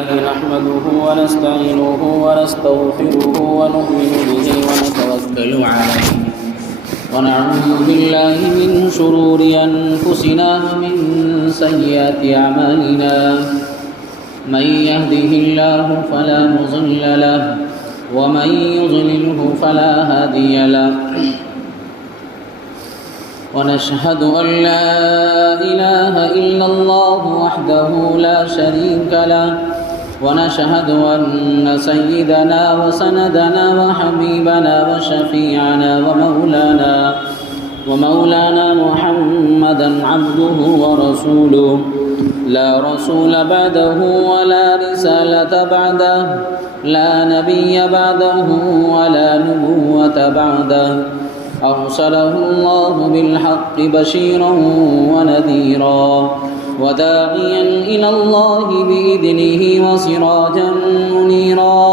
نحمده ونستعينه ونستغفره ونؤمن به ونتوكل عليه ونعوذ بالله من شرور أنفسنا ومن سيئات أعمالنا من يهده الله فلا مضل له ومن يضلله فلا هادي له ونشهد أن لا إله إلا الله وحده لا شريك له ونشهد أن سيدنا وسندنا وحبيبنا وشفيعنا ومولانا محمدا عبده ورسوله لا رسول بعده ولا رسالة بعده لا نبي بعده ولا نبوة بعده أرسله الله بالحق بشيرا ونذيرا وداعيا إلى الله بإذنه وسراجا منيرا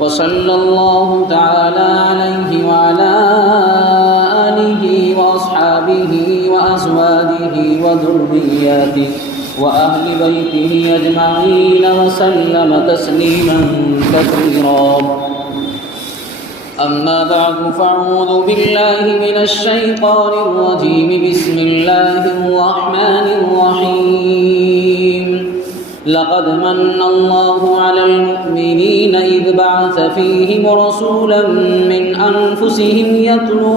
وصلى الله تعالى عليه وعلى آله وأصحابه وأزواجه وذرياته وأهل بيته أجمعين وسلم تسليما كثيرا. أما بعد فأعوذ بالله من الشيطان الرجيم. بسم الله الرحمن الرحيم. لقد من الله على المؤمنين إذ بعث فيهم رسولا من أنفسهم يتلو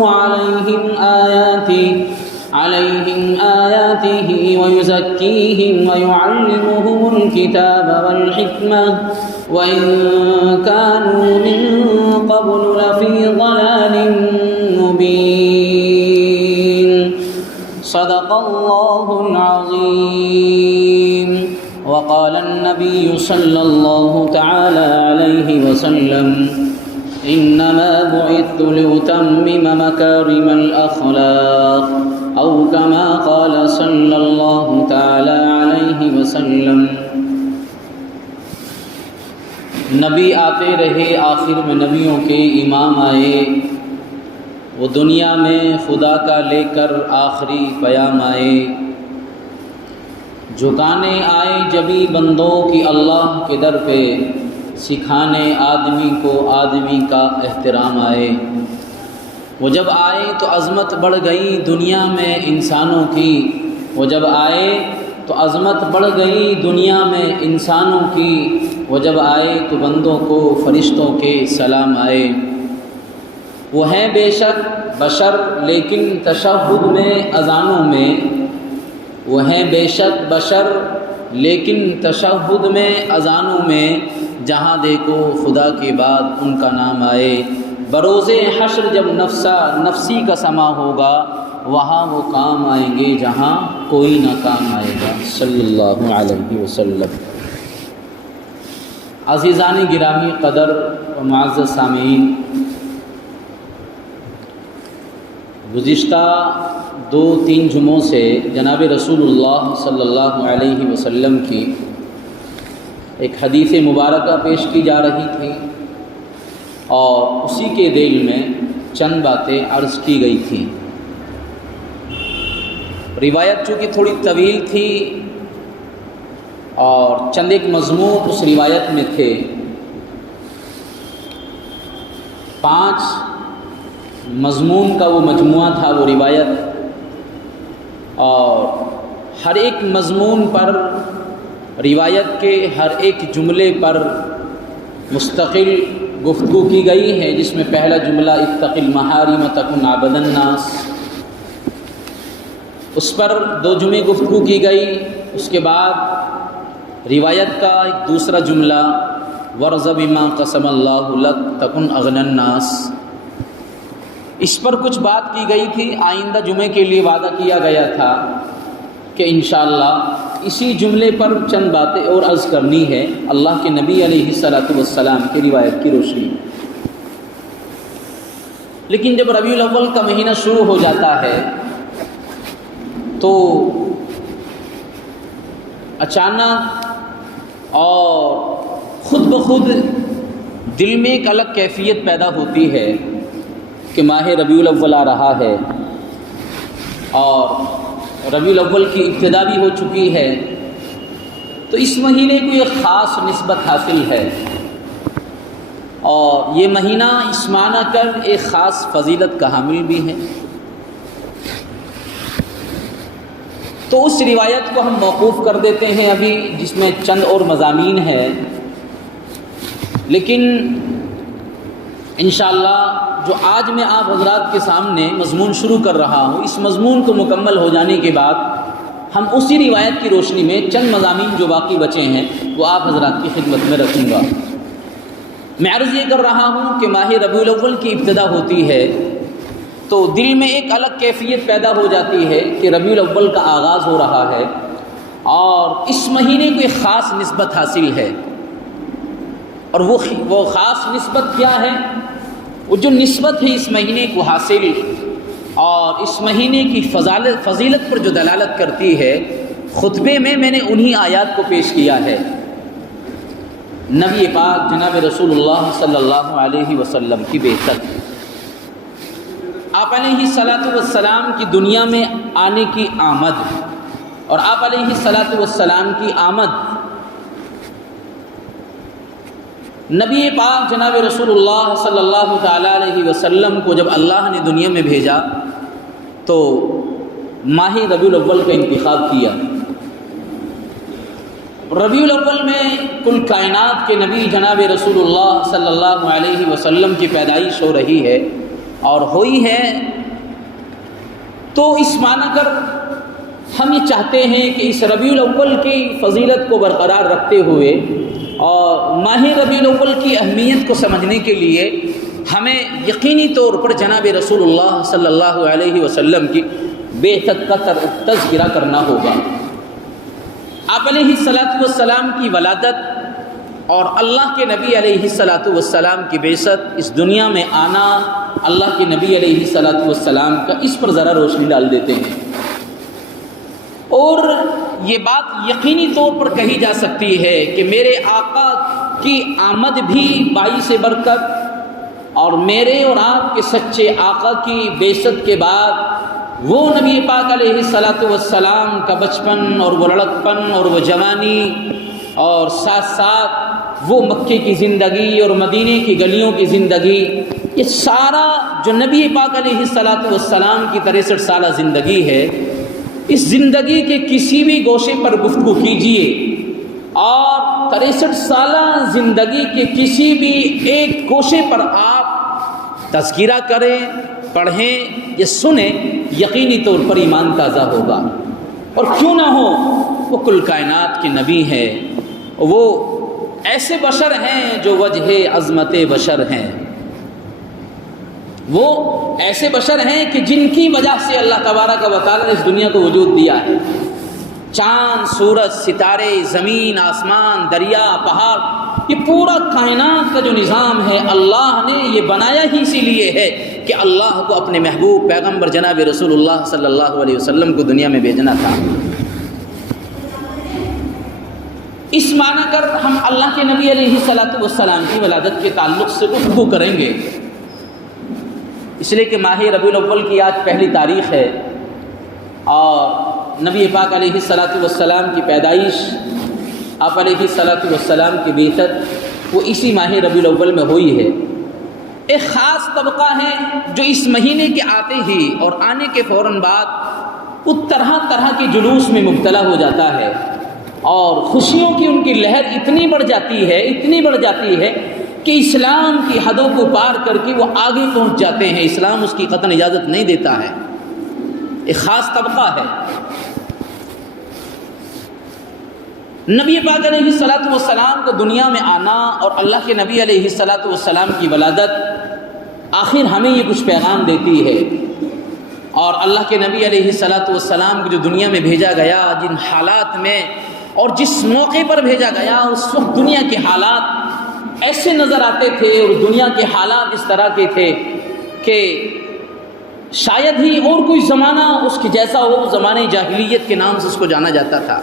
عليهم آياته ويزكيهم ويعلمهم الكتاب والحكمة وإن كانوا من قبل لفي ضلال مبين. صدق الله العظيم. وقال النبي صلى الله تعالى عليه وسلم إنما بعثت لأتمم مكارم الأخلاق أو كما قال صلى الله تعالى عليه وسلم. نبی آتے رہے، آخر میں نبیوں کے امام آئے، وہ دنیا میں خدا کا لے کر آخری پیام آئے، جھکانے آئے جبھی بندوں کی اللہ کے در پہ، سکھانے آدمی کو آدمی کا احترام آئے. وہ جب آئے تو عظمت بڑھ گئی دنیا میں انسانوں کی، وہ جب آئے تو عظمت بڑھ گئی دنیا میں انسانوں کی، وہ جب آئے تو بندوں کو فرشتوں کے سلام آئے. وہ ہیں بے شک بشر لیکن تشہد میں اذانوں میں، وہ ہیں بے شک بشر لیکن تشہد میں اذانوں میں، جہاں دیکھو خدا کے بعد ان کا نام آئے. بروز حشر جب نفسی کا سما ہوگا، وہاں وہ کام آئیں گے جہاں کوئی نہ کام آئے گا. صلی اللہ علیہ وسلم. عزیزان گرامی قدر و معزز سامعین، گزشتہ 2-3 جمعوں سے جناب رسول اللہ صلی اللہ علیہ وسلم کی ایک حدیث مبارکہ پیش کی جا رہی تھی، اور اسی کے ذیل میں چند باتیں عرض کی گئی تھیں. روایت چونکہ تھوڑی طویل تھی اور چند ایک مضمون اس روایت میں تھے، 5 مضمون کا وہ مجموعہ تھا وہ روایت، اور ہر ایک مضمون پر، روایت کے ہر ایک جملے پر مستقل گفتگو کی گئی ہے، جس میں پہلا جملہ اتق المحارم تکن عبد الناس، اس پر 2 جمعے گفتگو کی گئی. اس کے بعد روایت کا ایک دوسرا جملہ ورض بما قسم اللہ لک تکن اغنی الناس، اس پر کچھ بات کی گئی تھی. آئندہ جمعے کے لیے وعدہ کیا گیا تھا کہ انشاءاللہ اسی جملے پر چند باتیں اور عرض کرنی ہے اللہ کے نبی علیہ الصلاۃ والسلام کی روایت کی روشنی. لیکن جب ربیع الاول کا مہینہ شروع ہو جاتا ہے تو اچانک اور خود بخود دل میں ایک الگ کیفیت پیدا ہوتی ہے کہ ماہ ربیع الاول آ رہا ہے، اور ربیع الاول کی ابتدا بھی ہو چکی ہے، تو اس مہینے کو ایک خاص نسبت حاصل ہے، اور یہ مہینہ اس معنی کر ایک خاص فضیلت کا حامل بھی ہے۔ تو اس روایت کو ہم موقوف کر دیتے ہیں ابھی، جس میں چند اور مضامین ہیں، لیکن انشاءاللہ جو آج میں آپ حضرات کے سامنے مضمون شروع کر رہا ہوں، اس مضمون کو مکمل ہو جانے کے بعد ہم اسی روایت کی روشنی میں چند مضامین جو باقی بچے ہیں وہ آپ حضرات کی خدمت میں رکھوں گا۔ میں عرض یہ کر رہا ہوں کہ ماہ ربیع الاول کی ابتدا ہوتی ہے تو دل میں ایک الگ کیفیت پیدا ہو جاتی ہے کہ ربیع الاول کا آغاز ہو رہا ہے، اور اس مہینے کو ایک خاص نسبت حاصل ہے۔ اور وہ خاص نسبت کیا ہے؟ وہ جو نسبت ہے اس مہینے کو حاصل اور اس مہینے کی فضیلت پر جو دلالت کرتی ہے، خطبے میں نے انہی آیات کو پیش کیا ہے۔ نبی پاک جناب رسول اللہ صلی اللہ علیہ وسلم کی بعثت، آپ علیہ الصلاۃ والسلام کی دنیا میں آنے کی آمد، اور آپ علیہ الصلاۃ والسلام کی آمد، نبی پاک جناب رسول اللہ صلی اللہ تعالیٰ علیہ وسلم کو جب اللہ نے دنیا میں بھیجا تو ماہ ربیع الاول کا انتخاب کیا۔ ربیع الاول میں کل کائنات کے نبی جناب رسول اللہ صلی اللہ علیہ وسلم کی پیدائش ہو رہی ہے اور ہوئی ہے، تو اس معنی کر ہم یہ چاہتے ہیں کہ اس ربیع الاول کی فضیلت کو برقرار رکھتے ہوئے اور ماہ ربیع الاول کی اہمیت کو سمجھنے کے لیے ہمیں یقینی طور پر جناب رسول اللہ صلی اللہ علیہ وسلم کی بعثت کا تذکرہ کرنا ہوگا۔ آپ علیہ الصلاۃ والسلام کی ولادت اور اللہ کے نبی علیہ الصلاۃ والسلام کی بعثت، اس دنیا میں آنا اللہ کے نبی علیہ الصلاۃ والسلام کا، اس پر ذرا روشنی ڈال دیتے ہیں۔ اور یہ بات یقینی طور پر کہی جا سکتی ہے کہ میرے آقا کی آمد بھی باعث برکت، اور میرے اور آپ کے سچے آقا کی بعثت کے بعد وہ نبی پاک علیہ الصلاۃ والسلام کا بچپن اور وہ لڑکپن اور وہ جوانی، اور ساتھ ساتھ وہ مکے کی زندگی اور مدینے کی گلیوں کی زندگی، یہ سارا جو نبی پاک علیہ الصلاۃ والسلام کی 63 سالہ زندگی ہے، اس زندگی کے کسی بھی گوشے پر گفتگو کیجیے اور 63 سالہ زندگی کے کسی بھی ایک گوشے پر آپ تذکرہ کریں، پڑھیں یا سنیں، یقینی طور پر ایمان تازہ ہوگا۔ اور کیوں نہ ہو، وہ کل کائنات کے نبی ہیں، وہ ایسے بشر ہیں جو وجہ عظمت بشر ہیں، وہ ایسے بشر ہیں کہ جن کی وجہ سے اللہ تبارک و تعالیٰ نے اس دنیا کو وجود دیا ہے۔ چاند، سورج، ستارے، زمین، آسمان، دریا، پہاڑ، یہ پورا کائنات کا جو نظام ہے اللہ نے یہ بنایا ہی اسی لیے ہے کہ اللہ کو اپنے محبوب پیغمبر جناب رسول اللہ صلی اللہ علیہ وسلم کو دنیا میں بھیجنا تھا۔ اس معنی کر ہم اللہ کے نبی علیہ الصلاۃ والسلام کی ولادت کے تعلق سے گفتگو کریں گے، اس لیے کہ ماہ ربیع الاول کی آج پہلی تاریخ ہے، اور نبی پاک علیہ الصلاۃ والسلام کی پیدائش، آپ علیہ الصلاۃ والسلام کی بعثت وہ اسی ماہ ربیع الاول میں ہوئی ہے۔ ایک خاص طبقہ ہے جو اس مہینے کے آتے ہی اور آنے کے فوراً بعد وہ طرح طرح کے جلوس میں مبتلا ہو جاتا ہے، اور خوشیوں کی ان کی لہر اتنی بڑھ جاتی ہے کہ اسلام کی حدوں کو پار کر کے وہ آگے پہنچ جاتے ہیں، اسلام اس کی قطعاً اجازت نہیں دیتا ہے۔ ایک خاص طبقہ ہے۔ نبی پاک علیہ الصلاۃ والسلام کا دنیا میں آنا اور اللہ کے نبی علیہ الصلاۃ والسلام کی ولادت آخر ہمیں یہ کچھ پیغام دیتی ہے، اور اللہ کے نبی علیہ الصلاۃ والسلام کو جو دنیا میں بھیجا گیا، جن حالات میں اور جس موقع پر بھیجا گیا، اس وقت دنیا کے حالات ایسے نظر آتے تھے اور دنیا کے حالات اس طرح کے تھے کہ شاید ہی اور کوئی زمانہ اس کے جیسا ہو، زمانے جاہلیت کے نام سے اس کو جانا جاتا تھا۔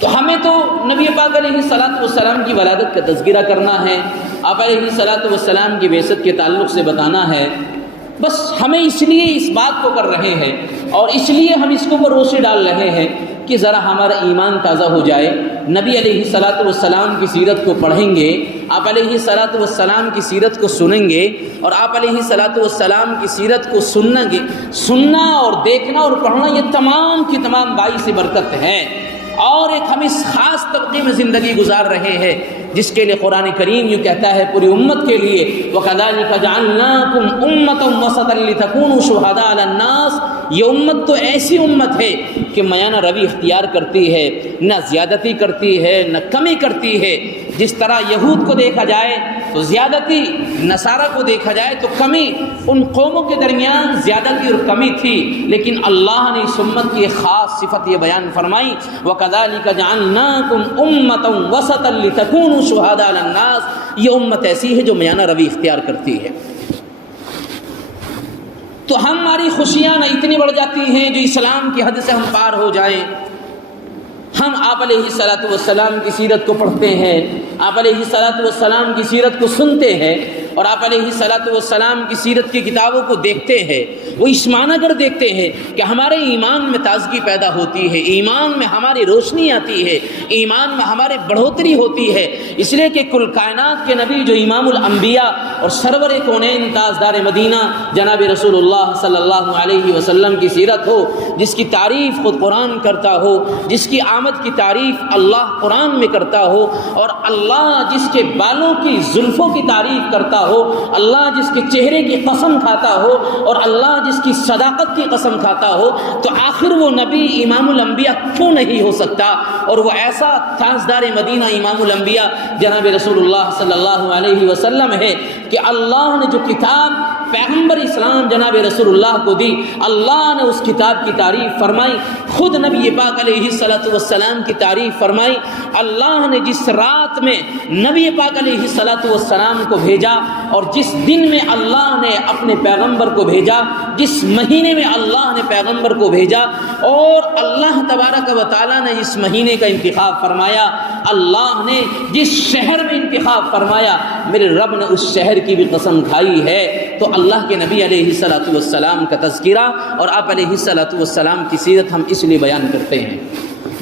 تو ہمیں تو نبی پاک علیہ الصلاۃ والسلام کی ولادت کا تذکرہ کرنا ہے، آپ علیہ الصلاۃ والسلام کی بعثت کے تعلق سے بتانا ہے، بس ہمیں اس لیے اس بات کو کر رہے ہیں اور اس لیے ہم اس کو اوپر روشنی ڈال رہے ہیں کہ ذرا ہمارا ایمان تازہ ہو جائے، نبی علیہ الصلاۃ والسلام کی سیرت کو پڑھیں گے، آپ علیہ الصلاۃ والسلام کی سیرت کو سنیں گے، اور آپ علیہ الصلاۃ والسلام کی سیرت کو سننا اور دیکھنا اور پڑھنا یہ تمام کی تمام باعث برکت ہے، اور ایک ہم اس خاص طبقے میں زندگی گزار رہے ہیں جس کے لیے قرآن کریم یوں کہتا ہے پوری امت کے لیے، وَكَذَلِكَ جَعَلْنَاكُمْ أُمَّةً وَسَطًا لِتَكُونُوا شُهَدَاءَ عَلَى النَّاسِ۔ یہ امت تو ایسی امت ہے کہ میانہ روی اختیار کرتی ہے، نہ زیادتی کرتی ہے نہ کمی کرتی ہے۔ جس طرح یہود کو دیکھا جائے تو زیادتی، نصارہ کو دیکھا جائے تو کمی، ان قوموں کے درمیان زیادتی اور کمی تھی، لیکن اللہ نے اس امت کی ایک خاص صفت یہ بیان فرمائی، وَكَذَلِكَ جَعَلْنَاكُمْ أُمَّةً وَسَطًا لِتَكُونُوا شُهَدَاءَ عَلَى النَّاسِ۔ یہ امت ایسی ہے جو میانہ روی اختیار کرتی ہے۔ تو ہماری خوشیاں نہ اتنی بڑھ جاتی ہیں جو اسلام کی حد سے ہم پار ہو جائیں۔ ہم آپ علیہ الصلاۃ والسلام کی سیرت کو پڑھتے ہیں، آپ علیہ الصلاۃ والسلام کی سیرت کو سنتے ہیں، اور آپ علیہ الصلاۃ والسلام کی سیرت کی کتابوں کو دیکھتے ہیں، وہ اس معنی کر دیکھتے ہیں کہ ہمارے ایمان میں تازگی پیدا ہوتی ہے، ایمان میں ہماری روشنی آتی ہے، ایمان میں ہمارے بڑھوتری ہوتی ہے۔ اس لیے کہ کل کائنات کے نبی جو امام الانبیاء اور سرور کونین تاجدار مدینہ جناب رسول اللہ صلی اللہ علیہ وسلم کی سیرت ہو، جس کی تعریف خود قرآن کرتا ہو، جس کی آمد کی تعریف اللہ قرآن میں کرتا ہو، اور اللہ جس کے بالوں کی زلفوں کی تعریف کرتا ہو، اللہ جس کے چہرے کی قسم کھاتا ہو، اور اللہ جس کی صداقت کی قسم کھاتا ہو، تو آخر وہ نبی امام الانبیاء کیوں نہیں ہو سکتا؟ اور وہ ایسا تاجدار مدینہ امام الانبیاء جناب رسول اللہ صلی اللہ علیہ وسلم ہے کہ اللہ نے جو کتاب پیغمبر اسلام جناب رسول اللہ کو دی، اللہ نے اس کتاب کی تعریف فرمائی، خود نبی پاک علیہ الصلاۃ والسلام کی تعریف فرمائی۔ اللہ نے جس رات میں نبی پاک علیہ الصلاۃ والسلام کو بھیجا، اور جس دن میں اللہ نے اپنے پیغمبر کو بھیجا، جس مہینے میں اللہ نے پیغمبر کو بھیجا، اور اللہ تبارک و تعالیٰ نے اس مہینے کا انتخاب فرمایا، اللہ نے جس شہر میں انتخاب فرمایا، میرے رب نے اس شہر کی بھی قسم کھائی ہے۔ تو اللہ کے نبی علیہ الصلاۃ والسلام کا تذکرہ اور آپ علیہ الصلاۃ والسلام کی سیرت ہم اس لیے بیان کرتے ہیں۔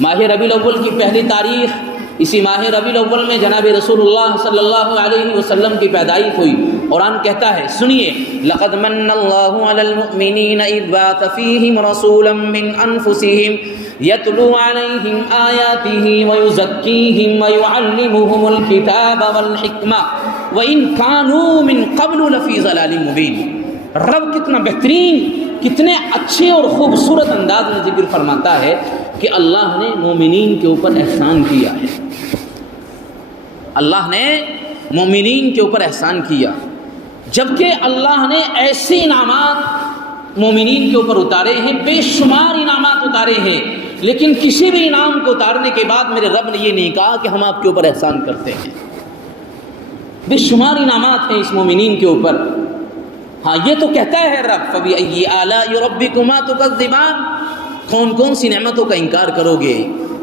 ماہ ربیع الاول کی پہلی تاریخ، اسی ماہ ربیع الاول میں جناب رسول اللہ صلی اللہ علیہ وسلم کی پیدائش ہوئی۔ قرآن کہتا ہے، سنیے، لقد من اللہ علی المؤمنین اذ بعث فیہم رسولا من انفسہم یتلو علیہم آیاتہ ویزکیہم ویعلمہم الکتاب والحکمہ وَإِن كَانُوا مِن قَبْلُ لَفِي ضَلَالٍ مُبِينٍ۔ رب کتنا بہترین، کتنے اچھے اور خوبصورت انداز میں ذکر فرماتا ہے کہ اللہ نے مومنین کے اوپر احسان کیا ہے۔ اللہ نے مومنین کے اوپر احسان کیا، جبکہ اللہ نے ایسے انعامات مومنین کے اوپر اتارے ہیں، بے شمار انعامات اتارے ہیں، لیکن کسی بھی انعام کو اتارنے کے بعد میرے رب نے یہ نہیں کہا کہ ہم آپ کے اوپر احسان کرتے ہیں۔ بے شمار انعامات ہیں اس مومنین کے اوپر۔ ہاں، یہ تو کہتا ہے رب، فَبِأَيِّ آلَاءِ رَبِّكُمَا تُكَذِّبَانِ، کون کون سی نعمتوں کا انکار کرو گے،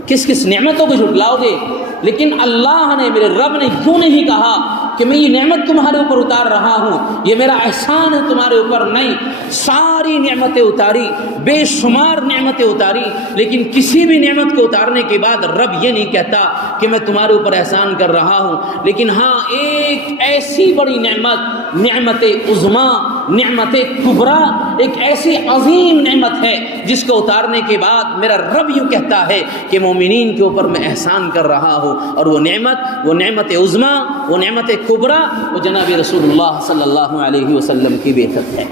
کس کس نعمتوں کو جھٹلاؤ گے؟ لیکن اللہ نے، میرے رب نے کیوں نہیں کہا کہ میں یہ نعمت تمہارے اوپر اتار رہا ہوں، یہ میرا احسان ہے تمہارے اوپر؟ نہیں، ساری نعمتیں اتاری، بے شمار نعمتیں اتاری، لیکن کسی بھی نعمت کو اتارنے کے بعد رب یہ نہیں کہتا کہ میں تمہارے اوپر احسان کر رہا ہوں۔ لیکن ہاں، ایک ایسی بڑی نعمت، نعمت عظما، نعمت کبریٰ، ایک ایسی عظیم نعمت ہے جس کو اتارنے کے بعد میرا رب یوں کہتا ہے کہ مومنین کے اوپر میں احسان کر رہا ہوں، اور وہ نعمت عظما، وہ نعمت کبریٰ، وہ جناب رسول اللہ صلی اللہ علیہ وسلم کی بعثت ہے۔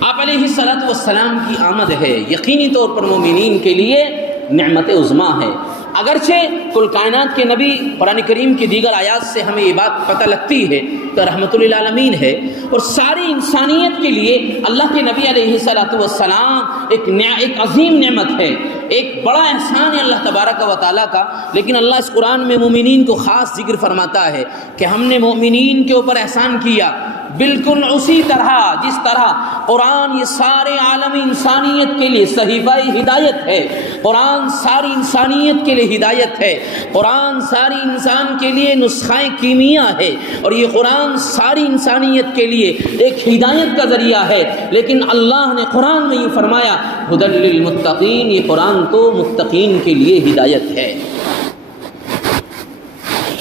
آپ علیہ الصلاۃ والسلام کی آمد ہے، یقینی طور پر مومنین کے لیے نعمت عظما ہے۔ اگرچہ کل کائنات کے نبی، قرآن کریم کی دیگر آیات سے ہمیں یہ بات پتہ لگتی ہے کہ رحمت للعالمین ہے، اور ساری انسانیت کے لیے اللہ کے نبی علیہ الصلاۃ والسلام ایک عظیم نعمت ہے، ایک بڑا احسان ہے اللہ تبارک و تعالیٰ کا۔ لیکن اللہ اس قرآن میں مومنین کو خاص ذکر فرماتا ہے کہ ہم نے مومنین کے اوپر احسان کیا، بالکل اسی طرح جس طرح قرآن یہ سارے عالمی انسانیت کے لیے صحیفہ ہدایت ہے، قرآن ساری انسانیت کے لیے ہدایت ہے، قرآن ساری انسان کے لیے نسخہ کیمیا ہے، اور یہ قرآن ساری انسانیت کے لیے ایک ہدایت کا ذریعہ ہے، لیکن اللہ نے قرآن میں یہ فرمایا ھدی للمتقین، یہ قرآن تو متقین کے لیے ہدایت ہے۔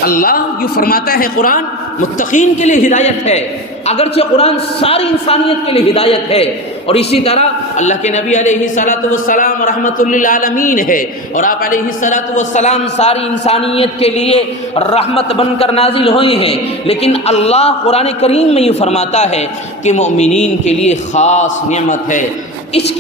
اللہ یہ فرماتا ہے قرآن متقین کے لیے ہدایت ہے، اگرچہ قرآن ساری انسانیت کے لیے ہدایت ہے۔ اور اسی طرح اللہ کے نبی علیہ الصلوۃ والسلام رحمۃ للعالمین ہے، اور آپ علیہ الصلوۃ والسلام ساری انسانیت کے لیے رحمت بن کر نازل ہوئے ہیں، لیکن اللہ قرآن کریم میں یہ فرماتا ہے کہ مومنین کے لیے خاص نعمت ہے۔ اس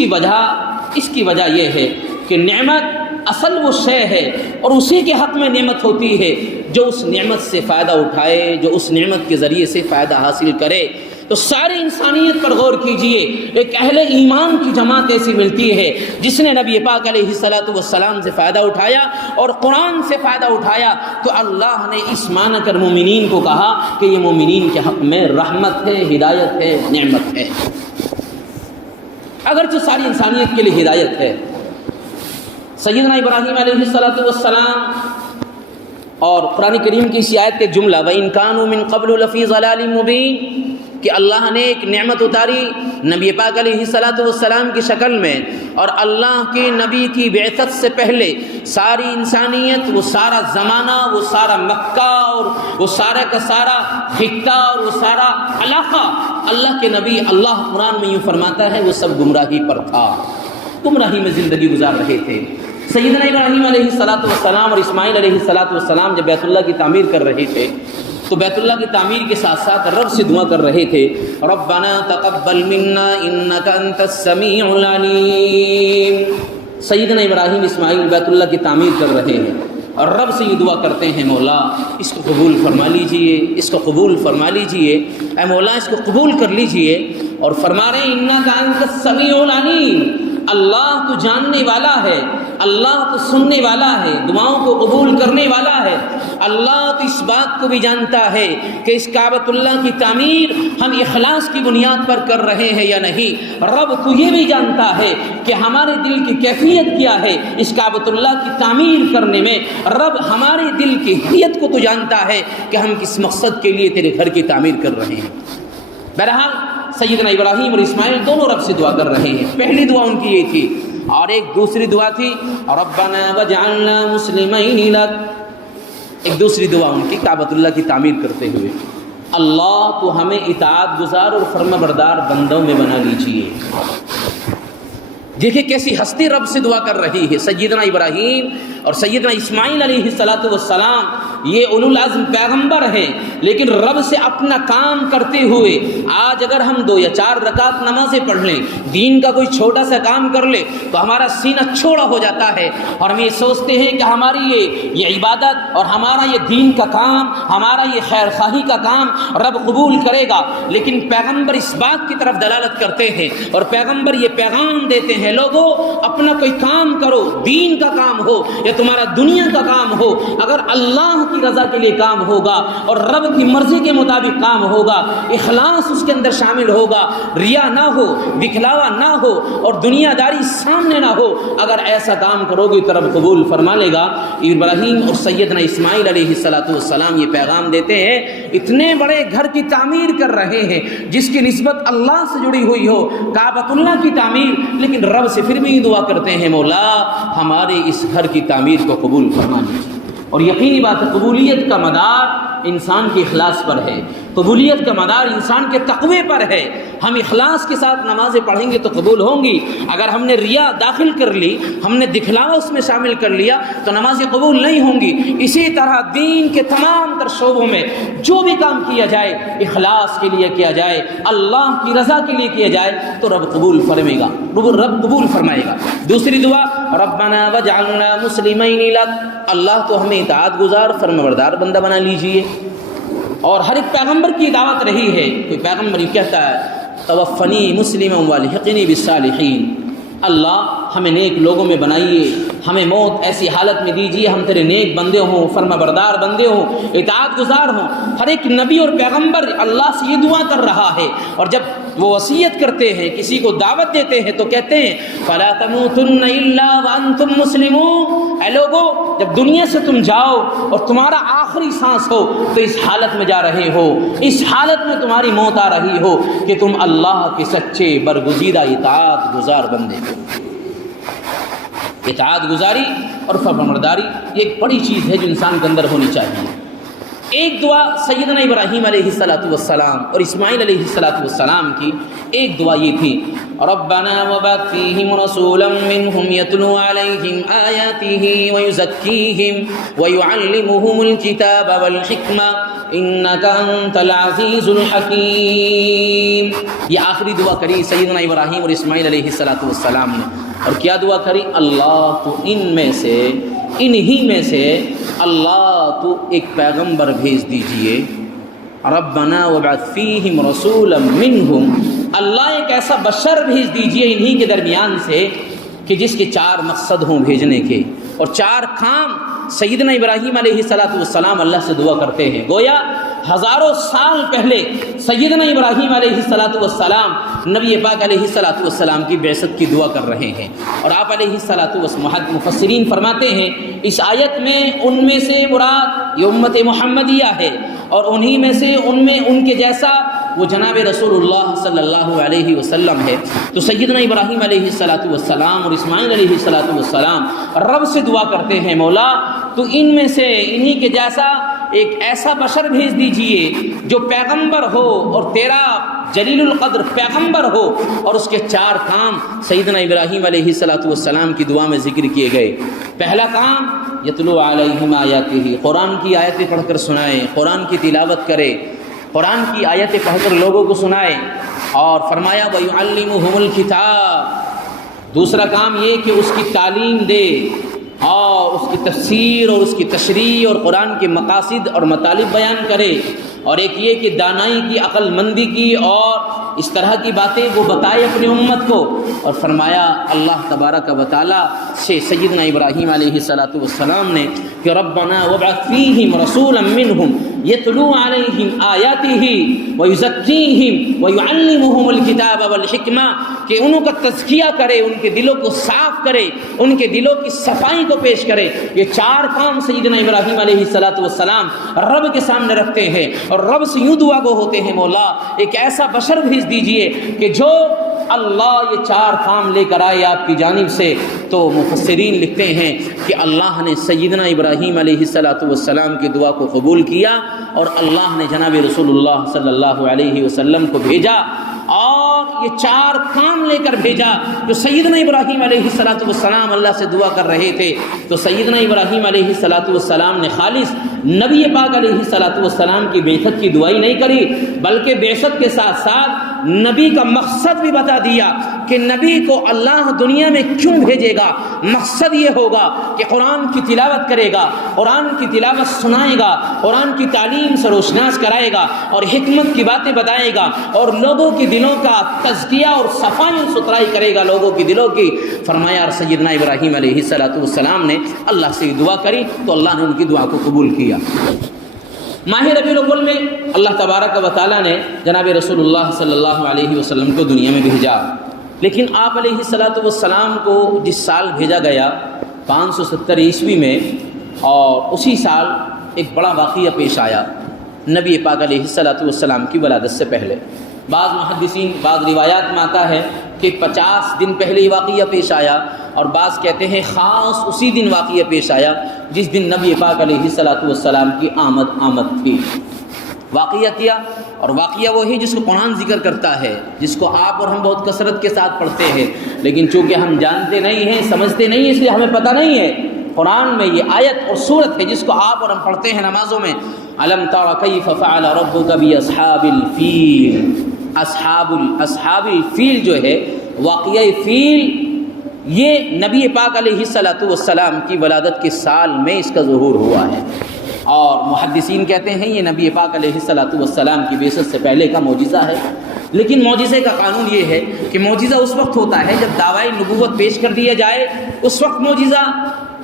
کی وجہ یہ ہے کہ نعمت اصل وہ شے ہے، اور اسی کے حق میں نعمت ہوتی ہے جو اس نعمت سے فائدہ اٹھائے، جو اس نعمت کے ذریعے سے فائدہ حاصل کرے۔ تو ساری انسانیت پر غور کیجئے، ایک اہل ایمان کی جماعت ایسی ملتی ہے جس نے نبی پاک علیہ الصلوۃ والسلام سے فائدہ اٹھایا اور قرآن سے فائدہ اٹھایا، تو اللہ نے اس معنی کر مومنین کو کہا کہ یہ مومنین کے حق میں رحمت ہے، ہدایت ہے، نعمت ہے، اگرچہ ساری انسانیت کے لیے ہدایت ہے۔ سیدنا ابراہیم علیہ الصلوۃ والسلام اور قرآن کریم کی اس آیت کے جملہ وَإِن كَانُوا مِن قَبْلُ لَفِي ضَلَالٍ مُبِينٍ، کہ اللہ نے ایک نعمت اتاری نبی پاک علیہ الصلوۃ والسلام کی شکل میں، اور اللہ کے نبی کی بعثت سے پہلے ساری انسانیت، وہ سارا زمانہ، وہ سارا مکہ اور وہ سارا کا سارا خطہ اور وہ سارا علاقہ، اللہ کے نبی، اللہ قرآن میں یوں فرماتا ہے، وہ سب گمراہی پر تھا، گمراہی میں زندگی گزار رہے تھے۔ سیدنا ابراہیم علیہ الصلوۃ والسلام اور اسماعیل علیہ الصلوۃ والسلام جب بیت اللہ کی تعمیر کر رہے تھے تو بیت اللہ کی تعمیر کے ساتھ ساتھ رب سے دعا کر رہے تھے، ربنا تقبل منا انک انت السمیع العلیم۔ سیدنا ابراہیم اسماعیل بیت اللہ کی تعمیر کر رہے ہیں اور رب سے یہ دعا کرتے ہیں، مولا اس کو قبول فرما لیجئے، اس کو قبول فرما لیجئے، اے مولا اس کو قبول کر لیجئے۔ اور فرما رہے ہیں انک انت السمیع العلیم، اللہ تو جاننے والا ہے، اللہ تو سننے والا ہے، دعاؤں کو قبول کرنے والا ہے۔ اللہ تو اس بات کو بھی جانتا ہے کہ اس کعبۃ اللہ کی تعمیر ہم اخلاص کی بنیاد پر کر رہے ہیں یا نہیں۔ رب تو یہ بھی جانتا ہے کہ ہمارے دل کی کیفیت کیا ہے اس کعبۃ اللہ کی تعمیر کرنے میں۔ رب ہمارے دل کی نیت کو تو جانتا ہے کہ ہم کس مقصد کے لیے تیرے گھر کی تعمیر کر رہے ہیں۔ بہرحال سیدنا ابراہیم اور اسماعیل دونوں رب سے دعا کر رہے ہیں۔ پہلی دعا ان کی یہ تھی، اور ایک دوسری دعا تھی ربنا وجعلنا مسلمین لک، ایک دوسری دعا ان کی کعبۃ اللہ کی تعمیر کرتے ہوئے، اللہ تو ہمیں اطاعت گزار اور فرما بردار بندوں میں بنا لیجئے۔ دیکھیں کیسی ہستی رب سے دعا کر رہی ہے۔ سیدنا ابراہیم اور سیدنا اسماعیل علیہ الصلوۃ والسلام یہ اولو العزم پیغمبر ہیں، لیکن رب سے اپنا کام کرتے ہوئے آج اگر ہم 2 یا 4 رکعت نمازیں پڑھ لیں، دین کا کوئی چھوٹا سا کام کر لے تو ہمارا سینہ چھوڑا ہو جاتا ہے، اور ہم یہ سوچتے ہیں کہ ہماری یہ عبادت اور ہمارا یہ دین کا کام، ہمارا یہ خیر خواہی کا کام رب قبول کرے گا۔ لیکن پیغمبر اس بات کی طرف دلالت کرتے ہیں اور پیغمبر یہ پیغام دیتے ہیں، لوگوں اپنا کوئی کام کرو، دین کا کام ہو یا تمہارا دنیا کا کام ہو، اگر اللہ کی رضا کے لیے کام ہوگا اور رب کی مرضی کے مطابق کام ہوگا، اخلاص اس کے اندر شامل ہوگا، ریا نہ ہو، دکھلاوا نہ ہو اور دنیا داری سامنے نہ ہو، اگر ایسا کام کرو گے تو رب قبول فرما لے گا۔ ابراہیم اور سیدنا اسماعیل علیہ الصلوۃ والسلام یہ پیغام دیتے ہیں، اتنے بڑے گھر کی تعمیر کر رہے ہیں جس کی نسبت اللہ سے جڑی ہوئی ہو، کعبۃ اللہ کی تعمیر، لیکن رب سے پھر بھی دعا کرتے ہیں مولا ہمارے اس گھر کی تعمیر کو قبول فرما لیجیے۔ اور یقینی بات ہے قبولیت کا مدار انسان کے اخلاص پر ہے، قبولیت کا مدار انسان کے تقوی پر ہے۔ ہم اخلاص کے ساتھ نمازیں پڑھیں گے تو قبول ہوں گی، اگر ہم نے ریا داخل کر لی، ہم نے دکھلاوا اس میں شامل کر لیا تو نمازیں قبول نہیں ہوں گی۔ اسی طرح دین کے تمام تر شعبوں میں جو بھی کام کیا جائے اخلاص کے لیے کیا جائے، اللہ کی رضا کے لیے کیا جائے تو رب قبول فرمائے گا، رب قبول فرمائے گا۔ دوسری دعا ربنا وجعلنا مسلمین لک، اللہ تو ہمیں اطاعت گزار فرمانبردار بندہ بنا لیجئے۔ اور ہر ایک پیغمبر کی دعوت رہی ہے، کوئی پیغمبر یہ کہتا ہے توفنی مسلما والحقنی بالصالحین، اللہ ہمیں نیک لوگوں میں بنائیے، ہمیں موت ایسی حالت میں دیجیے ہم تیرے نیک بندے ہوں، فرما بردار بندے ہوں، اطاعت گزار ہوں۔ ہر ایک نبی اور پیغمبر اللہ سے یہ دعا کر رہا ہے، اور جب وہ وصیت کرتے ہیں، کسی کو دعوت دیتے ہیں تو کہتے ہیں فَلَا تَمُوتُنَّ إِلَّا وَأَنْتُمْ مُسْلِمُونَ۔ اے لوگو، جب دنیا سے تم جاؤ اور تمہارا آخری سانس ہو تو اس حالت میں جا رہے ہو، اس حالت میں تمہاری موت آ رہی ہو کہ تم اللہ کے سچے برگزیدہ اطاعت گزار بندے ہو۔ اطاعت گزاری اور فرمانبرداری یہ ایک بڑی چیز ہے جو انسان کے اندر ہونی چاہیے۔ ایک دعا سیدنا ابراہیم علیہ السلام اور اسماعیل علیہ السلام کی ایک دعا یہ تھی، ربنا وبعث فیہم رسولا منہم یتلو علیہم آیاتہ ویزکیہم ویعلمہم الکتاب والحکمہ انک انت العزیز الحکیم۔ یہ آخری دعا کری سیدنا ابراہیم اور اسماعیل علیہ السلام نے، اور کیا دعا کری؟ اللہ تو انہی میں سے اللہ تو ایک پیغمبر بھیج دیجئے، ربنا وابعث فیہم رسولا منہم، اللہ ایک ایسا بشر بھیج دیجئے انہی کے درمیان سے کہ جس کے 4 مقصد ہوں بھیجنے کے، اور 4 کام سیدنا ابراہیم علیہ السلام اللہ سے دعا کرتے ہیں۔ گویا ہزاروں سال پہلے سیدنا ابراہیم علیہ السلام نبی پاک علیہ السلام کی بعثت کی دعا کر رہے ہیں، اور آپ علیہ السلام مفسرین فرماتے ہیں اس آیت میں ان میں سے مراد یہ امت محمدیہ ہے، اور انہی میں سے ان کے جیسا وہ جناب رسول اللہ صلی اللہ علیہ وسلم ہے۔ تو سیدنا ابراہیم علیہ السلام اور اسماعیل علیہ السلام رب سے دعا کرتے ہیں، مولا تو ان میں سے انہی کے جیسا ایک ایسا بشر بھیج دیجئے جو پیغمبر ہو اور تیرا جلیل القدر پیغمبر ہو، اور اس کے 4 کام سیدنا ابراہیم علیہ السلام کی دعا میں ذکر کیے گئے۔ پہلا کام یتلو علیہم آیاتہ، قرآن کی آیتیں پڑھ کر سنائے، قرآن کی تلاوت کرے، قرآن کی آیتیں پڑھ کر لوگوں کو سنائے، اور فرمایا وَيُعَلِّمُهُمُ الْكِتَابَ۔ دوسرا کام یہ کہ اس کی تعلیم دے، اور اس کی تفسیر اور اس کی تشریح اور قرآن کے مقاصد اور مطالب بیان کرے، اور ایک یہ کہ دانائی کی، عقل مندی کی اور اس طرح کی باتیں وہ بتائے اپنی امت کو۔ اور فرمایا اللہ تبارک و تعالی سے سیدنا ابراہیم علیہ السلام نے کہ ربنا وابعث فیہم رسولا منہم یتلو علیہم آیاتہ ویزکیہم ویعلمہم الکتاب والحکمہ، کہ انہوں کا تزکیہ کرے، ان کے دلوں کو صاف کرے، ان کے دلوں کی صفائی کو پیش کرے۔ یہ 4 کام سیدنا ابراہیم علیہ السلام رب کے سامنے رکھتے ہیں، اور رب سے یوں دعا گو ہوتے ہیں، مولا ایک ایسا بشر بھیج دیجئے کہ جو اللہ یہ 4 کام لے کر آئے آپ کی جانب سے۔ تو مفسرین لکھتے ہیں کہ اللہ نے سیدنا ابراہیم علیہ السلام کی دعا کو قبول کیا، اور اللہ نے جناب رسول اللہ صلی اللہ علیہ وسلم کو بھیجا، اور یہ 4 کام لے کر بھیجا جو سیدنا ابراہیم علیہ السلام اللہ سے دعا کر رہے تھے۔ تو سیدنا ابراہیم علیہ السلام نے خالص نبی پاک علیہ السلام کی بعثت کی دعائی نہیں کری، بلکہ بعثت کے ساتھ ساتھ نبی کا مقصد بھی بتا دیا کہ نبی کو اللہ دنیا میں کیوں بھیجے گا۔ مقصد یہ ہوگا کہ قرآن کی تلاوت کرے گا، قرآن کی تلاوت سنائے گا، قرآن کی تعلیم سے روشناس کرائے گا، اور حکمت کی باتیں بتائے گا، اور لوگوں کی دلوں کا تزکیہ اور صفائی ستھرائی کرے گا لوگوں کی دلوں کی۔ فرمایا سیدنا ابراہیم علیہ السلام نے اللہ سے دعا کری تو اللہ نے ان کی دعا کو قبول کیا۔ ماہ ربیع الاول میں اللہ تبارک و تعالیٰ نے جناب رسول اللہ صلی اللہ علیہ وسلم کو دنیا میں بھیجا، لیکن آپ علیہ السلام کو جس سال بھیجا گیا 570 عیسوی میں، اور اسی سال ایک بڑا واقعہ پیش آیا نبی پاک علیہ السلام کی ولادت سے پہلے۔ بعض محدثین، بعض روایات میں آتا ہے کہ 50 دن پہلے یہ واقعہ پیش آیا، اور بعض کہتے ہیں خاص اسی دن واقعہ پیش آیا جس دن نبی پاک علیہ السلام کی آمد تھی۔ واقعہ کیا، اور واقعہ وہی جس کو قرآن ذکر کرتا ہے، جس کو آپ اور ہم بہت کثرت کے ساتھ پڑھتے ہیں، لیکن چونکہ ہم جانتے نہیں ہیں، سمجھتے نہیں ہیں، اس لیے ہمیں پتہ نہیں ہے۔ قرآن میں یہ آیت اور سورت ہے جس کو آپ اور ہم پڑھتے ہیں نمازوں میں، الم تر کیف فعل ربک باصحاب الفیل۔ اصحاب الفیل جو ہے واقعہ فیل، یہ نبی پاک علیہ السلام کی ولادت کے سال میں اس کا ظہور ہوا ہے، اور محدثین کہتے ہیں یہ نبی پاک علیہ السلام کی بعثت سے پہلے کا معجزہ ہے۔ لیکن معجزے کا قانون یہ ہے کہ معجزہ اس وقت ہوتا ہے جب دعوی نبوت پیش کر دیا جائے، اس وقت معجزہ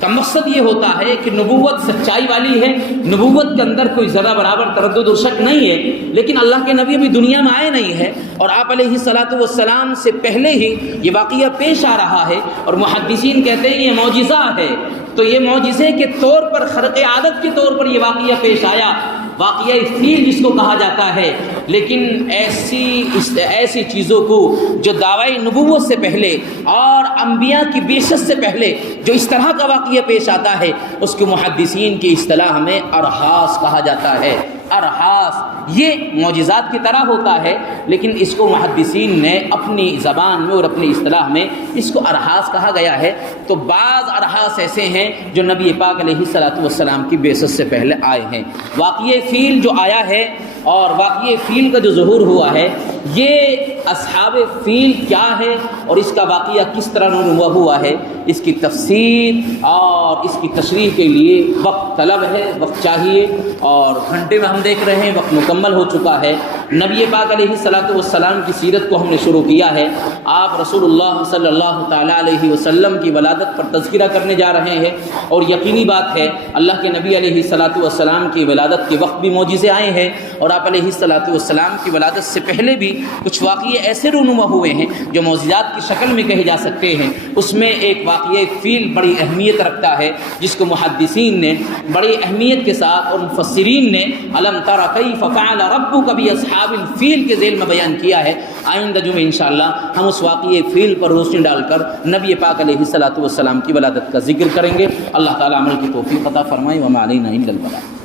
کا مقصد یہ ہوتا ہے کہ نبوت سچائی والی ہے، نبوت کے اندر کوئی ذرہ برابر تردد و شک نہیں ہے، لیکن اللہ کے نبی ابھی دنیا میں آئے نہیں ہے اور آپ علیہ الصلاۃ والسلام سے پہلے ہی یہ واقعہ پیش آ رہا ہے، اور محدثین کہتے ہیں یہ معجزہ ہے۔ تو یہ معجزے کے طور پر، خرق عادت کے طور پر یہ واقعہ پیش آیا، واقعہ فیل جس کو کہا جاتا ہے۔ لیکن ایسی چیزوں کو جو دعوی نبوت سے پہلے اور انبیاء کی بعثت سے پہلے جو اس طرح کا واقعہ پیش آتا ہے، اس کو محدثین کی اصطلاح میں ارحاس کہا جاتا ہے۔ ارحاس یہ معجزات کی طرح ہوتا ہے، لیکن اس کو محدثین نے اپنی زبان میں اور اپنی اصطلاح میں اس کو ارحاس کہا گیا ہے۔ تو بعض ارحاس ایسے ہیں جو نبی پاک علیہ الصلاۃ والسلام کی بعثت سے پہلے آئے ہیں۔ واقعہ فیل جو آیا ہے اور واقعہ فیل کا جو ظہور ہوا ہے، یہ اصحاب فیل کیا ہے اور اس کا واقعہ کس طرح رونما ہوا ہے، اس کی تفسیر اور اس کی تشریح کے لیے وقت طلب ہے، وقت چاہیے، اور گھنٹے میں ہم دیکھ رہے ہیں وقت مکمل ہو چکا ہے۔ نبی پاک علیہ الصلاۃ والسلام کی سیرت کو ہم نے شروع کیا ہے۔ آپ رسول اللہ صلی اللہ تعالیٰ علیہ وسلم کی ولادت پر تذکرہ کرنے جا رہے ہیں، اور یقینی بات ہے اللہ کے نبی علیہ الصلاۃ والسلام کی ولادت کے وقت بھی معجزے آئے ہیں، اور آپ علیہ الصلاۃ والسلام کی ولادت سے پہلے بھی کچھ واقعے ایسے رونما ہوئے ہیں جو معجزات کی شکل میں کہے جا سکتے ہیں۔ اس میں ایک واقعہ فیل بڑی اہمیت رکھتا ہے، جس کو محدثین نے بڑی اہمیت کے ساتھ اور مفسرین نے الم تر کیف فعل ربک باصحاب الفیل کے ذیل میں بیان کیا ہے۔ آئندہ جمعہ انشاءاللہ ہم اس واقعہ فیل پر روشنی ڈال کر نبی پاک علیہ الصلاۃ والسلام کی ولادت کا ذکر کریں گے۔ اللہ تعالیٰ عمل کی توفیق عطا فرمائے۔ وما علینا الا البلاغ۔